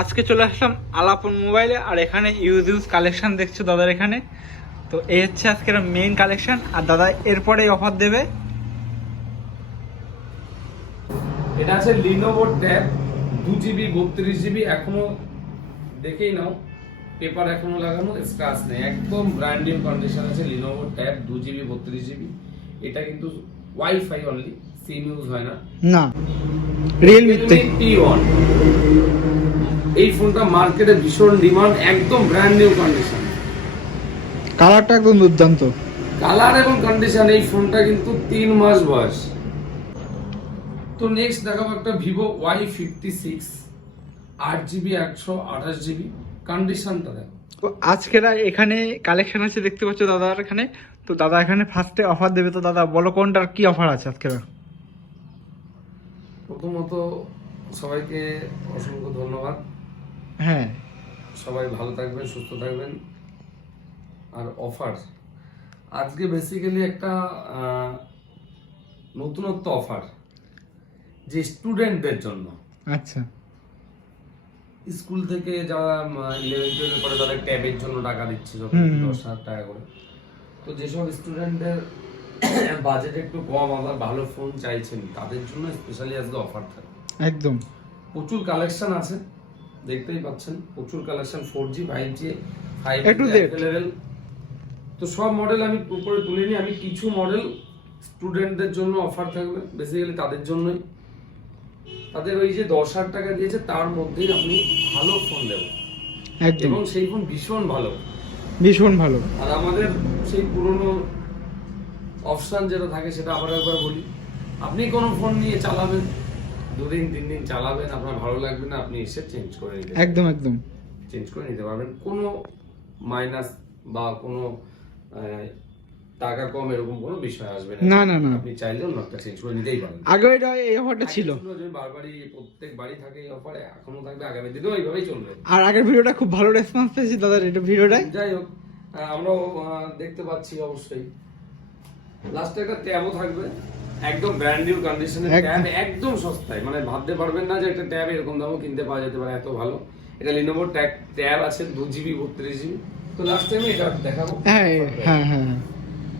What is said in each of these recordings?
আজকে চলে আসলাম আলাপন মোবাইলে, আর এখানে ইউজ কালেকশন দেখছো দাদার এখানে। তো এই হচ্ছে আজকের মেইন কালেকশন, আর দাদা এরপরে অফার দেবে। এটা আছে লিনোভো ট্যাব 2GB 32GB, এখনো দেখেই নাও পেপার এখনো লাগানো, স্ক্র্যাচ নেই, একদম ব্র্যান্ড নিউ কন্ডিশন আছে। লিনোভো ট্যাব 2GB 32GB, এটা কিন্তু ওয়াইফাই অনলি, সিম ইউজ হয় না। না, রিয়েলমি P1, এই ফোনটা মার্কেটে ভীষণ ডিমান্ড, একদম ব্র্যান্ড নিউ কন্ডিশন, কালারটা একদম দুর্দান্ত কালার এবং কন্ডিশন। এই ফোনটা কিন্তু 3 মাস বয়স। তো নেক্সট দেখাবো একটা ভিভো Y56 8GB 128GB, কন্ডিশনটা দেখো। তো আজকের এখানে কালেকশন আছে দেখতে পাচ্ছ দাদার এখানে। তো দাদা এখানে ফার্স্টে অফার দেবে, তো দাদা বলো কোনটার কি অফার আছে আজকের। প্রথমত সবাইকে অসংখ্য ধন্যবাদ। হ্যাঁ, সবাই ভালো থাকবেন, সুস্থ থাকবেন। আর অফার আজকে বেসিক্যালি একটা নতুনত্ব অফার, যে স্টুডেন্টদের জন্য। আচ্ছা, স্কুল থেকে যারা 11-12 পরে তাদের ট্যাবের জন্য টাকা দিচ্ছে যখন 10,000 টাকা করে। তো যেসব স্টুডেন্টদের বাজেট একটু কম, আবার ভালো ফোন চাইছেন, তাদের জন্য স্পেশালি আজকে অফার থাকবে। একদম প্রচুর কালেকশন আছে, দেখতেই পাচ্ছেন, প্রচুর collection 4G 5G 5G A to Z। Level. তো সব মডেল আমি উপরে তুলে নিই, আমি কিছু মডেল স্টুডেন্টদের জন্য অফার থাকবে, বেসিক্যালি তাদের জন্যই। তাদের ওই যে 10,000 টাকা দিয়েছে তার মধ্যেই আপনি ভালো ফোন দেবেন, একদম এবং সেই ফোন ভীষণ ভালো। ভীষণ ভালো। আর আমাদের সেই পুরনো অপশন যেটা থাকে সেটা আবার একবার বলি, আপনি কোনো ফোন নিয়ে চালাবেন, 2-3 দিন চালাবেন, আপনার ভালো লাগবে না, আপনি এসে চেঞ্জ করে নিতে একদম একদম চেঞ্জ করে নিতে পারবেন। কোনো মাইনাস বা কোনো টাকা কম এরকম কোনো বিষয় আসবে না, না, না। আপনি চাইলেও নটটা চেঞ্জ করে নিতেই পারেন। আগে এটা এই অফারটা ছিল, যে বারবারই প্রত্যেক বাড়ি থাকে এই অফারে, এখনো থাকবে, আগামী দিনেও এইভাবেই চলবে। আর আগের ভিডিওটা খুব ভালো রেসপন্স পেয়েছি দাদার এটা ভিডিওটাই। যাই হোক, আমরাও দেখতে পাচ্ছি অবশ্যই। লাস্টে একটা ট্যাবও থাকবে, একদম ব্র্যান্ড নিউ কন্ডিশনের ট্যাব, একদম সস্তায়, মানে ভাবতে পারবেন না যে একটা ট্যাব এরকম দামও কিনতে পাওয়া যেতে পারে, এত ভালো। এটা লিনোভো ট্যাব আছে 2GB 32GB। তো লাস্ট টাইমে এটা দেখাবো। হ্যাঁ হ্যাঁ হ্যাঁ।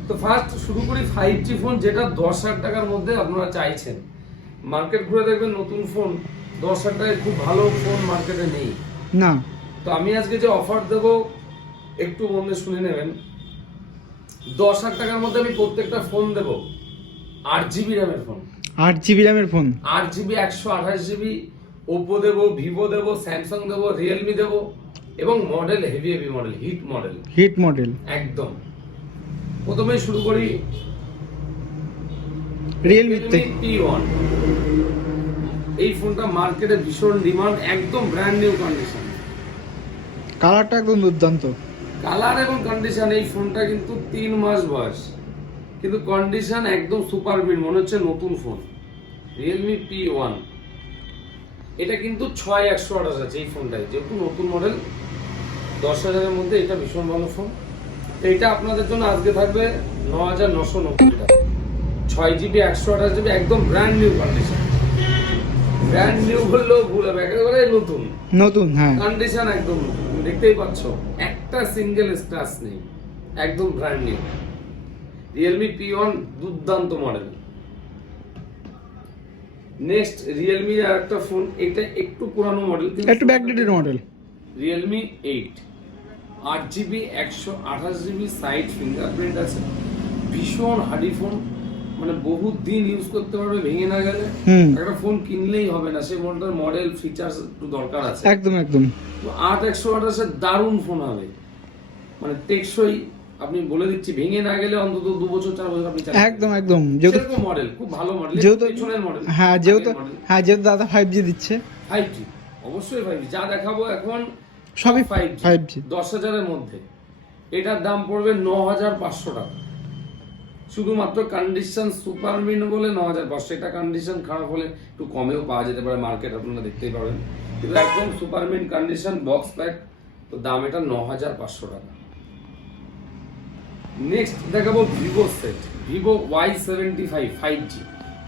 তো ফার্স্ট শুরু করি 5G ফোন, যেটা 10,000 টাকার মধ্যে আপনারা চাইছেন। মার্কেট ঘুরে দেখবেন নতুন ফোন 10,000 টাকায় খুব ভালো ফোন মার্কেটে নেই না। তো আমি আজকে যে অফার দেবো একটু মনে শুনে নেবেন। 10,000 টাকার মধ্যে আমি প্রত্যেকটা ফোন দেবো 8GB র্যামের ফোন, 8GB র্যামের ফোন, 8GB 128GB। ওপো দেবো, ভিভো দেবো, স্যামসাং দেবো, রিয়েলমি দেবো, এবং model heavy model, hit model একদম। প্রথমে শুরু করি রিয়েলমি P1। এই ফোনটা মার্কেটে ভীষণ ডিমান্ড, একদম ব্র্যান্ড নিউ কন্ডিশন, কালারটা একদম দুর্দান্ত, কালার এবং কন্ডিশন। এই ফোনটা কিন্তু 3 মাস বয়স, কিন্তু কন্ডিশন একদম সুপার মিড, মনে হচ্ছে নতুন ফোন। রিয়েলমি P1, এটা কিন্তু 6128 আছে এই ফোনটাই, যেহেতু নতুন মডেল, 10,000 এর মধ্যে এটা ভীষণ ভালো ফোন। এইটা আপনাদের জন্য আজকে থাকবে 9,990 টাকা, 6GB 128GB, একদম brand new condition. Brand new বললেও ভুল হবে, একেবারে নতুন। হ্যাঁ কন্ডিশন একদম দেখতেই পাচ্ছ, একটা সিঙ্গেল স্ক্র্যাচ নেই, একদম ব্র্যান্ড নিউ। রিয়েলমি P1 দুর্দান্ত মডেল। নেক্সট রিয়েলমি আর একটা ফোন, এটা একটু পুরানো মডেল, একটু backdated model, Realme 8 8GB 128GB, side fingerprint আছে, ভীষণ হার্ডি ফোন, মানে বহুত দিন ইউজ করতে পারবে, ভেঙে না গেলে। একটা ফোন কিনলেই হবে না, সেই ফোনটার মডেল ফিচার্স একটু দরকার আছে। একদম একদম। তো 8/128 এর দারুণ ফোন হবে, মানে টেকসই। আপনি বলে দিচ্ছি, ভেঙে না গেলে অন্তত 2 বছর 4 বছর আপনি চালাতে একদম একদম। যেহেতু মডেল খুব ভালো মডেল, যেহেতু পেছনের মডেল, হ্যাঁ যেহেতু দাদা 5G দিচ্ছে, 5G অবশ্যই 5G। যা দেখাবো এখন সবই 5G 10,000 এর মধ্যে। এটার দাম পড়বে 9,500 টাকা, শুধুমাত্র কন্ডিশন সুপার মিন বলে 9,500। এটা কন্ডিশন খারাপ হলে একটু কমেও পাওয়া যেতে পারে, মার্কেট আপনারা দেখতেই পাবেন, কিন্তু একদম super mint condition, box pack. তো দাম এটা 9,500 টাকা। নেক্সট দেখাবো Vivo set, Vivo Y75 5G।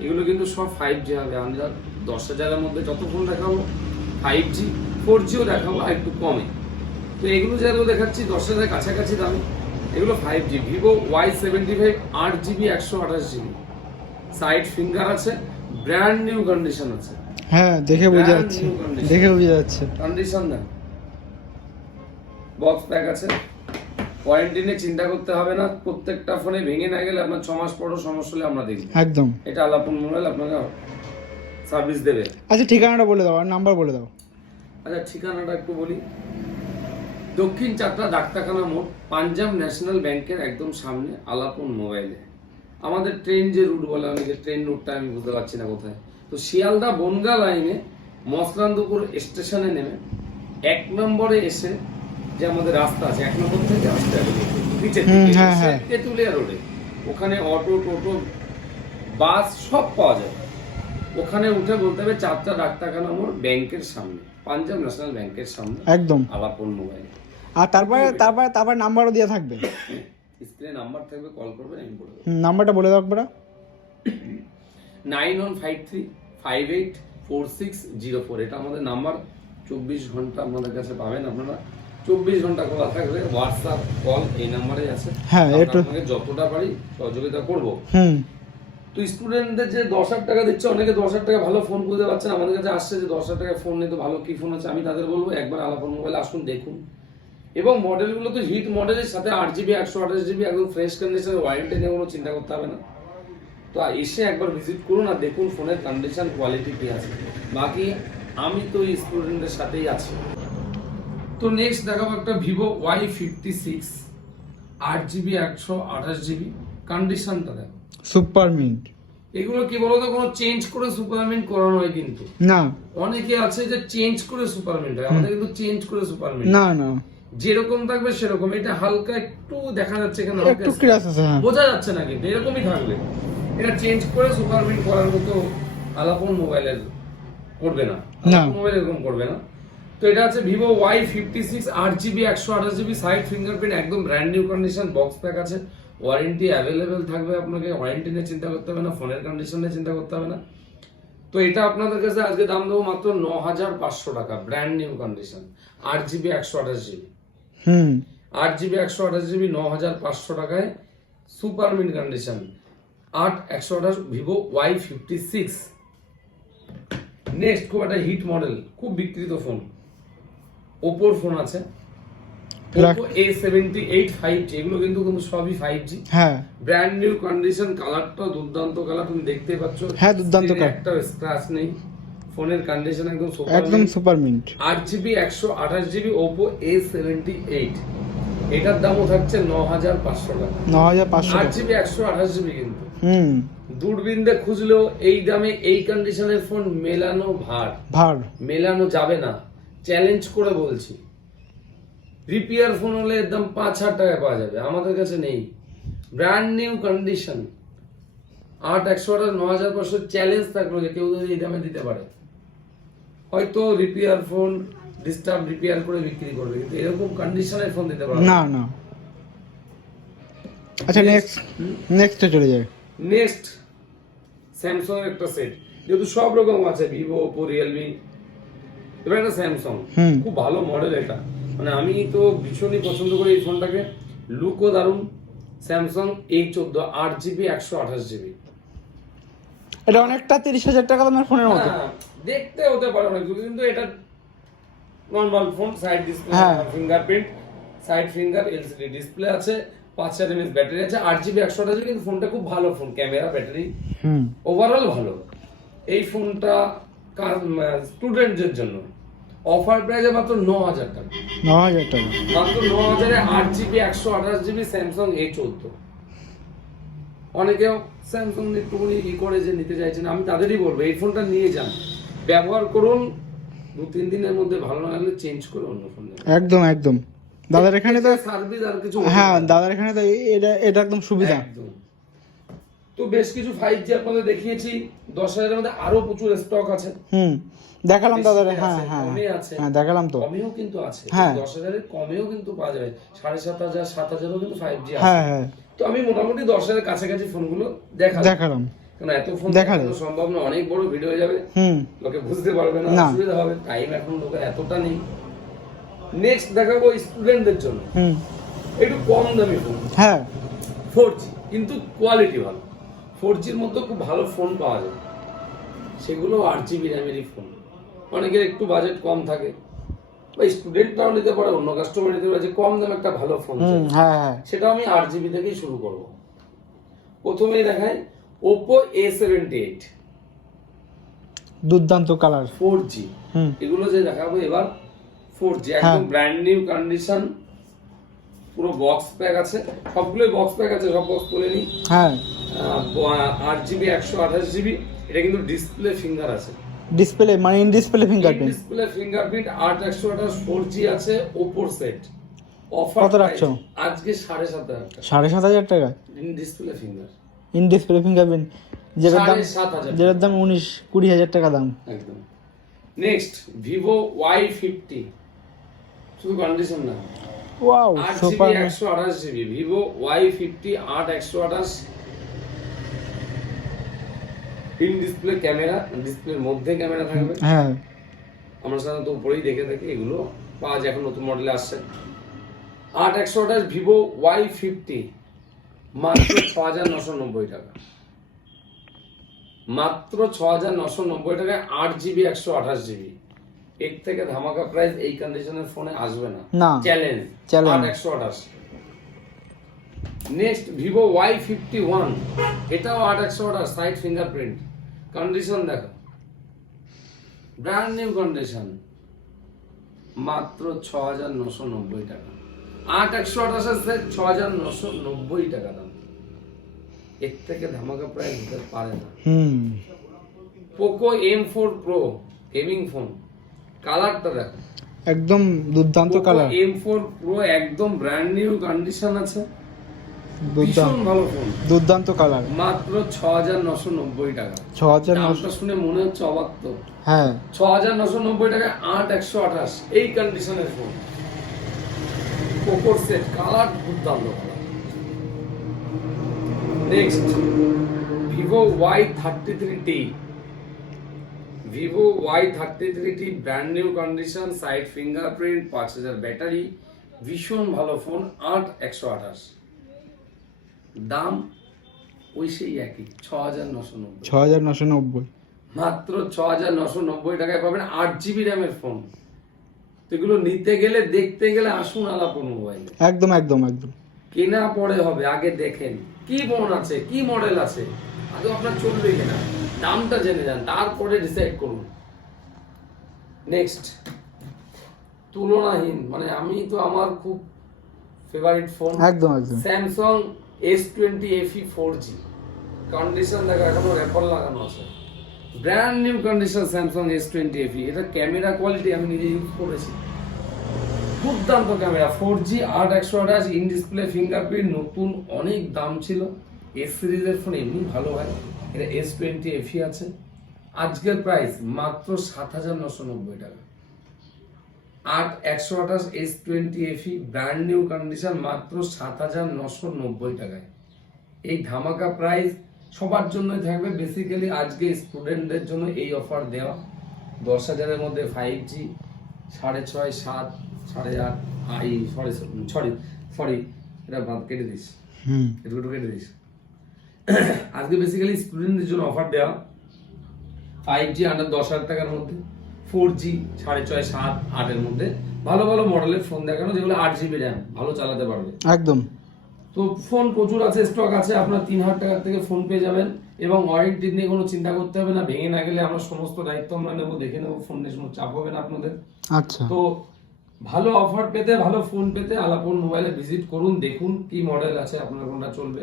এগুলো কিন্তু সব 5G হবে। আমরা 10,000 এর মধ্যে যত ফোন দেখাবো 5G 4Gও দেখাবো আর একটু কমে। তো এগুলো যেগুলো দেখাচ্ছি 10,000 কাছাকাছি দামে, এগুলো 5G Vivo Y75 8GB 128GB, side finger আছে, ব্র্যান্ড নিউ কন্ডিশন আছে। হ্যাঁ দেখে বোঝা যাচ্ছে, দেখে বোঝা যাচ্ছে কন্ডিশন দেন, বক্স প্যাক আছে, ওয়ারেন্টি নিয়ে চিন্তা করতে হবে না। প্রত্যেকটা ফোনে ভেঙে না গেলে আপনার 6 মাস পরও সমস্যা হলে আমরা দেখব একদম। এটা আলাপন মোবাইল আপনাকে সার্ভিস দেবে। আচ্ছা ঠিকানাটা বলে দাও আর নাম্বার বলে দাও। আচ্ছা ঠিকানাটা একটু বলি, দক্ষিণ চারটা ডাক্তারখানা মোড়, পাঞ্জাব ন্যাশনাল ব্যাংকের একদম সামনে, আলাপন মোবাইলে। আমাদের ট্রেন যে রুট বলে, অনেকে ট্রেন রুটটা আমি বুঝতে পারছি না কোথায়, তো শিয়ালদা বনগা লাইনে মসলান্দপুর স্টেশনে নেমে 1 নম্বরে এসে যে আমাদের রাস্তা আছে, 1 নম্বর থেকে আসতে হবে নিচের দিকে এসে তেতুলিয়া রোডে, ওখানে অটো টোটো বাস সব পাওয়া যায়। ওখানে উঠে বলতে হবে চারটা ডাক্তারখানা মোড়, ব্যাংকের সামনে, পাঞ্জাব ন্যাশনাল ব্যাংকের সামনে একদম আলাপন মোবাইল। আর তারপরে নাম্বারও দেওয়া থাকবে, স্ক্রিনে নাম্বার থাকবে, কল করবেন, আমি বলে দেবো। নাম্বারটা বলে দাও একবার। 9153584604, এটা আমাদের নাম্বার। 24 ঘন্টা আমাদের কাছে পাবেন আপনারা, 24 ঘন্টা খোলা থাকবে। হোয়াটসঅ্যাপ কল এই নাম্বারে আছে। হ্যাঁ একটু আপনাকে যতটা পারি সহযোগিতা করব। হুম। তো স্টুডেন্টদের যে 10,000 টাকা দিচ্ছে, অনেকে 10,000 টাকা ভালো ফোন খুঁজে পাচ্ছেন, আমাদের কাছে আসছে যে 10,000 টাকা ফোন নিয়ে তো ভালো কি ফোন আছে। আমি তাদের বলবো একবার আলাপন মোবাইল আসুন, দেখুন। এবং মডেলগুলো তো হিট মডেলের সাথে 8GB 128GB একদম ফ্রেশ কন্ডিশনের, ওয়ারেন্টি নিয়ে কোনো চিন্তা করতে হবে না। তো এসে একবার ভিজিট করুন আর দেখুন ফোনের কন্ডিশন কোয়ালিটি কি আছে। বাকি আমি তো স্টুডেন্টদের সাথেই আছি। তো নেক্সট দেখাবো একটা ভিভো Y56 8GB 128GB, কন্ডিশনটা দেখো সুপার মিন্ট। এগুলো কি বলতো, কোনো চেঞ্জ করে সুপারমিন্ট করানো হয় কিন্তু না, অনেকে আছে যে চেঞ্জ করে সুপারমিন্ট হয়, আমাদের কিন্তু চেঞ্জ করে সুপারমিন্ট না না, যেরকম থাকবে সেরকম। এটা হালকা একটু দেখা যাচ্ছে এখানে, একটু ক্র্যাশ আছে, হ্যাঁ বোঝা যাচ্ছে না, কিন্তু এরকমই থাকবে। এটা চেঞ্জ করে সুপারমিন্ট করার মতো আলাপন মোবাইলের করবে না, মোবাইল এরকম করবে না। তো এটা আছে Vivo Y56 8GB 128GB, side fingerprint, একদম brand new condition, box pack আছে, ওয়ারেন্টি অ্যাভেলেবেল থাকবে। আপনাকে ওয়ারেন্টি নিয়ে চিন্তা করতে হবে না, ফোনের কন্ডিশন নিয়ে চিন্তা করতে হবে না। তো এটা আপনাদের কাছে আজকে দাম দেবো মাত্র 9,500 টাকা, brand new condition, 8GB 128GB। 8GB 128GB 9,500 টাকায়, super mint condition, 8/128 Vivo Y56। Next খুব একটা হিট মডেল, খুব বিক্রিত ফোন, ওপোর ফোন আছে, Oppo A78 5G, এগুলো কিন্তু সবই 5G, হ্যাঁ ব্র্যান্ড নিউ কন্ডিশন, কালারটা দুর্দান্ত কালার, তুমি দেখতেই পাচ্ছ, হ্যাঁ দুর্দান্ত কালার, একটা স্ক্র্যাচ নেই, ফোনের কন্ডিশন একদম super mint. 8GB 128GB Oppo A78, এটার দামও থাকছে 9,500 টাকা, 9,500 8GB 128GB। কিন্তু দূরবীন দিয়ে খুঁজলেও এই দামে এই কন্ডিশনের ফোন মেলানো ভার মেলানো যাবে না, চ্যালেঞ্জ করে বলছি। রিপেয়ার ফোন হলে একদম 5,000 টাকায় পাওয়া যাবে, আমাদের কাছে নেই। ব্র্যান্ড নিউ কন্ডিশন 8/128 9,500, চ্যালেঞ্জ থাকলো যে কেউ যদি এই দামে দিতে পারে, হয়তো রিপেয়ার ফোন ডিস্টার্ব রিপেয়ার করে বিক্রি করবে, কিন্তু এরকম কন্ডিশনের ফোন দিতে পারবে না না। আচ্ছা নেক্সটে চলে যাই। নেক্সট স্যামসাং এর একটা সেট, যেহেতু সব রকম আছে, ভিভো, ওপো, রিয়েলমি, এবার একটা স্যামসাং, খুব ভালো মডেল এটা, মানে আমি তো ভীষণই পছন্দ করি এই ফোনটাকে, লুকও দারুণ। স্যামসাং A14 8GB 128GB, এটা অনেকটা 30,000 টাকা দামের ফোনের মতো দেখতে হতে পারে অনেক, কিন্তু এটা normal phone, side display, fingerprint, side finger, LCD display আছে, 5,000 mAh ব্যাটারি আছে, 8GB 128GB, কিন্তু ফোনটা খুব ভালো ফোন, ক্যামেরা, ব্যাটারি ওভারঅল ভালো। এই ফোনটা স্টুডেন্টদের জন্য অফার প্রাইসে মাত্র 9,000 টাকা, 9,000 টাকা মাত্র 9,000-এ 8GB 128GB Samsung A14। অনেকেও Samsung একটুখানি করে যে নিতে চাইছেন, আমি তাদেরই বলবো এই ফোনটা নিয়ে যান, ব্যবহার করুন, 2-3 দিনের মধ্যে ভালো না লাগলে চেঞ্জ করে অন্য ফোন নেবেন। একদম দাদার এখানে তো সার্ভিস আর কিছু, হ্যাঁ দাদার এখানে তো এটা একদম সুবিধা। তো বেশ কিছু 5G আপনাদের দেখিয়েছি, 10,000-এর মধ্যে আরো প্রচুর স্টক আছে, দেখালাম দাদার, হ্যাঁ দেখালাম তো, কমেও কিন্তু আছে, 10,000-এর কমেও কিন্তু পাওয়া যাবে, 7,500 7,000-ও কিন্তু 5G আছে। হ্যাঁ তো আমি মোটামুটি 10,000-এর কাছাকাছি ফোনগুলো দেখালাম। কারণ এত ফোন দেখালে। দেখানো সম্ভব না, অনেক বড় ভিডিও হয়ে যাবে, লোকে বুঝতে পারবে না, না। অসুবিধা হবে, টাইম এখন লোকের এতটা নেই। নেক্সট দেখাবো স্টুডেন্টদের জন্য একটু কম দামি ফোন, হ্যাঁ 4G কিন্তু কোয়ালিটি ভালো। 4Gর মধ্যে খুব ভালো ফোন পাওয়া যায়, সেগুলো 8GB র্যামেরই ফোন। অনেকের একটু বাজেট কম থাকে বা স্টুডেন্টরাও নিতে পারে, অন্য কাস্টমার নিতে পারে, যে কম দামে একটা ভালো ফোন চাই, হ্যাঁ সেটা আমি 8GB থেকেই শুরু করব। প্রথমেই দেখাই Oppo A78 দুর্দান্ত কালার 4G। এগুলো যে দেখাবো এবার 4G একদম ব্র্যান্ড নিউ কন্ডিশন, পুরো বক্স প্যাক আছে, সবগুলোই বক্স প্যাক আছে, সব বক্স খুলে নি। হ্যাঁ 8GB 128GB, এটা কিন্তু ডিসপ্লে ফিঙ্গার আছে, ডিসপ্লে মানে in display fingerprint. Display fingerprint 8/128 4G আছে। Oppo সেট অফার কত রাখছো? আজকে 7,500 টাকা, 7,500 টাকা in display finger, in display fingerprint, যেটার দাম 7,500 যেটার দাম 19-20 টাকা দাম। একদম। নেক্সট Vivo Y50, শুধু কন্ডিশন না, wow 8GB super. 128GB Vivo Y50 8/128, in display camera, ডিসপ্লের মধ্যে ক্যামেরা থাকবে। হ্যাঁ আমরা সাধারণত উপরেই দেখে থাকি, এগুলো পাওয়া যায়, এখন নতুন মডেলে আসছে। 8/128 Vivo Y50 মাত্র 6,990 টাকা, মাত্র 6,990 টাকায় 8GB 128GB। এর থেকে ধামাকা প্রাইস এই কন্ডিশনের ফোনে আসবে না, না। Challenge. Challenge. 8/128। Next Vivo Y51, এটাও 8/128 সাইড ফিঙ্গারপ্রিন্ট, কন্ডিশন দেখো, ব্র্যান্ড নিউ কন্ডিশন, মাত্র 6,990 টাকা। 8/128 সেট 6,990 টাকা দাম, এর থেকে ধামাকা প্রাইস হতে পারে না। Poco M4 Pro gaming phone, কালারটা দেখো, একদম দুর্দান্ত কালার। Poco M4 Pro একদম ব্র্যান্ড নিউ কন্ডিশন আছে, দুর্দান্ত ভীষণ ভালো ফোন, দুর্দান্ত কালার। মাত্র 6,990 টাকা। 6,900। দামটা শুনে মনে হচ্ছে অবাক তো, হ্যাঁ 6,990 টাকায় 8/128 এই কন্ডিশনের ফোন। পোকোর সেট, কালার দুর্দান্ত colour. Next Vivo Y33T, Vivo Y33T brand new condition, side fingerprint, 5000 battery, ভীষণ ভালো ফোন, 8/128 দাম ওই সেই একই 6,990, 6,990। মাত্র 6,990 টাকায় পাবেন 8GB র্যামের ফোন। তো এগুলো নিতে গেলে দেখতে গেলে আসুন আলাপন মোবাইলে, একদম একদম একদম। কেনা পরে হবে, আগে দেখেন কি ফোন আছে, কি মডেল আছে, আগে আপনার চলবে কিনা, দামটা জেনে যান, তারপরে ডিসাইড করুন। নেক্সট তুলনাহীন, মানে আমি তো আমার খুব ফেভারিট ফোন, একদম একদম। Samsung S20 FE 4G, condition দেখো, এখনো র্যাপার লাগানো আছে, brand new condition Samsung S20 FE। এটা ক্যামেরা কোয়ালিটি আমি নিজে ইউজ করেছি, দুর্দান্ত camera, 4G 8/128 in display fingerprint, নতুন, অনেক দাম ছিল। এস সিরিজের ফোন এমনি ভালো হয়, এটা S20 FE আছে। আজকের প্রাইস মাত্র 7,990 টাকা, 8/128 S20 FE brand new condition, মাত্র 7,990 টাকায়। এই ধামাকা প্রাইস সবার জন্যই থাকবে, বেসিক্যালি আজকে স্টুডেন্টদের জন্য এই অফার দেওয়া। 10,000-এর মধ্যে 5G 6.5, 7, 8.5, সরি এটা বাদ কেটে দিস, এটুকু কেটে দিস। আজকে বেসিক্যালি স্টুডেন্টদের জন্য অফার দেওয়া, 5G আন্ডার 10,000 টাকার মধ্যে, 4G 6.5, 7, 8-এর মধ্যে ভালো ভালো মডেলের ফোন দেখানো, যেগুলো 8GB র্যাম, ভালো চালাতে পারবে একদম। তো ফোন প্রচুর আছে, স্টক আছে, আপনার 3,000 টাকার থেকে ফোন পেয়ে যাবেন, এবং ওয়ারেন্টি নিয়ে কোনো চিন্তা করতে হবে না, ভেঙে না গেলে আমরা সমস্ত দায়িত্ব আমরা নেবো, দেখে নেবো, ফোন নিয়ে কোনো চাপ হবে না আপনাদের। আচ্ছা, তো ভালো অফার পেতে, ভালো ফোন পেতে আলাপন মোবাইলে ভিজিট করুন, দেখুন কি মডেল আছে, আপনার কোনটা চলবে।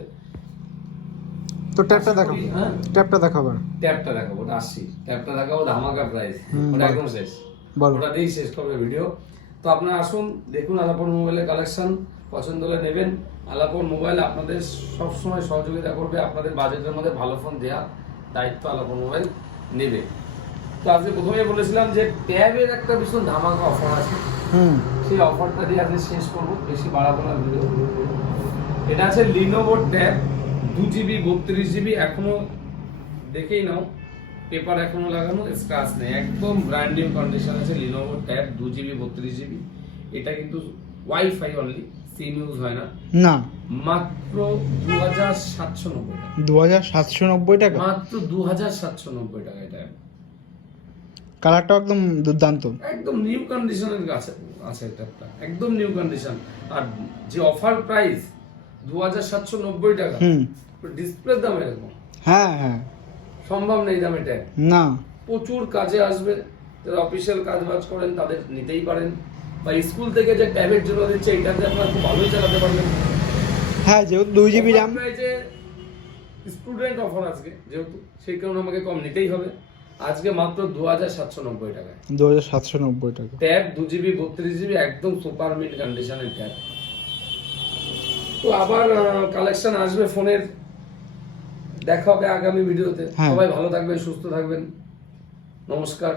তো ট্যাবটা দেখাবো, হ্যাঁ ট্যাবটা দেখাবো। ট্যাবটা দেখাবো, ওটা আসছি, ট্যাবটা দেখাবো, ধামাকা প্রাইস, ওটা একদম শেষ, বলো। ওটা দিয়েই শেষ করবে ভিডিও। তো আপনারা আসুন, দেখুন আলাপন মোবাইলের কালেকশন, পছন্দ হলে নেবেন। আলাপন মোবাইল আপনাদের সবসময় সহযোগিতা করবে, আপনাদের বাজেটের মধ্যে ভালো ফোন দেওয়া দায়িত্ব আলাপন মোবাইল নেবে। তো আজকে প্রথমেই বলেছিলাম যে ট্যাবের একটা ভীষণ ধামাকা অফার আছে, সেই অফারটা দিয়ে আজকে শেষ করবো, বেশি বাড়াবো না ভিডিও। এটা আছে লিনোভো ট্যাব 2GB 32GB, এখনো দেখেই নাও, পেপার এখনো লাগানো, স্ক্র্যাচ নেই, একদম ব্র্যান্ড নিউ কন্ডিশন আছে। লিনোভো ট্যাব 2GB 32GB, এটা কিন্তু ওয়াইফাই অনলি, সিম ইউজ হয় না। না, মাত্র 2790 টাকা, 2790 টাকা। মাত্র 2790 টাকা। এটা কালারটা একদম দুর্দান্ত। একদম নিউ কন্ডিশনের আছে আছে এটা একটা, একদম নিউ কন্ডিশন। আর যে অফার প্রাইস 2790 টাকা, ডিসপ্লের দাম এরকম, হ্যাঁ হ্যাঁ, সম্ভব নেই দাম এটা। না, প্রচুর কাজে আসবে, যারা অফিসিয়াল কাজ বাজ করেন তাদের নিতেই পারেন, বা স্কুল থেকে যে ট্যাবের জন্য দিচ্ছে এটাতে আপনারা খুব ভালোই চালাতে পারবেন। হ্যাঁ, যেহেতু 2GB র্যাম, যে স্টুডেন্ট অফার আজকে যেহেতু, সেই কারণে আমাকে কম নিতেই হবে। আজকে মাত্র 2790 টাকায় 2790 টাকা। ট্যাব 2GB 32GB, একদম সুপার মিড কন্ডিশনের ট্যাব। তো আবার কালেকশন আসবে ফোনের, দেখা হবে আগামী ভিডিওতে। হ্যাঁ। সবাই ভালো থাকবেন, সুস্থ থাকবেন, নমস্কার।